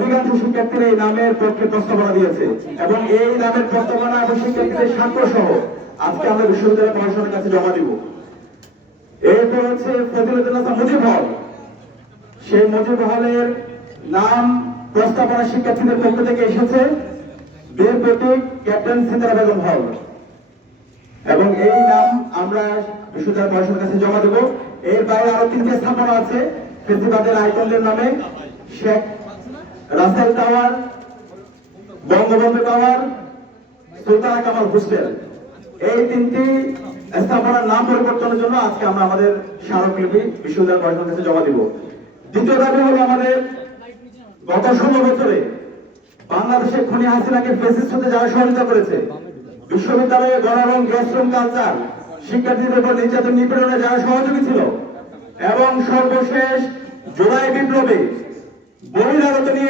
অধিকাংশ শিক্ষার্থীরা এই নামের পক্ষে প্রস্তাবনা দিয়েছে এবং এই নামের প্রস্তাবনা এবং শিক্ষার্থীদের স্বাক্ষর সহ আজকে আমরা বিশ্ববিদ্যালয় প্রশাসনের কাছে জমা দিব। এরপর হচ্ছে ফজিলতুল্লাহ মুজিব হল। সেই মুজিব হলের নাম প্রস্তাবনা শিক্ষার্থীদের পক্ষ থেকে এসেছে বীর প্রতীক ক্যাপ্টেন সিতারা বেগম হল এবং এই নাম আমরা বিশ্ববিদ্যালয় প্রশাসনের কাছে জমা দেব। এর বাইরে আরো 3টি স্থাপনা আছে ফেসিবাদের আইকনদের নামে, Sheikh Russel tower, Bangabandhu tower, Sultana Kamal hostel. এই 3টি স্থাপনার নাম পরিবর্তনের জন্য আজকে আমরা আমাদের স্মারকলিপি বিশ্ববিদ্যালয় প্রশাসনের কাছে জমা দিব। দ্বিতীয় দাবি হলো আমাদের গত 16 বছরে বাংলাদেশে খুনি হাসিনাকে ফ্যাসিস্ট হতে যারা সহযোগিতা করেছে, বিশ্ববিদ্যালয়ে গণরং গ্যাসরুম কালচার, শিক্ষার্থীদের উপর নির্যাতন নিপীড়নে যারা সহযোগী ছিল এবং সর্বশেষ জুলাই বিপ্লবে বহিরাগত নিয়ে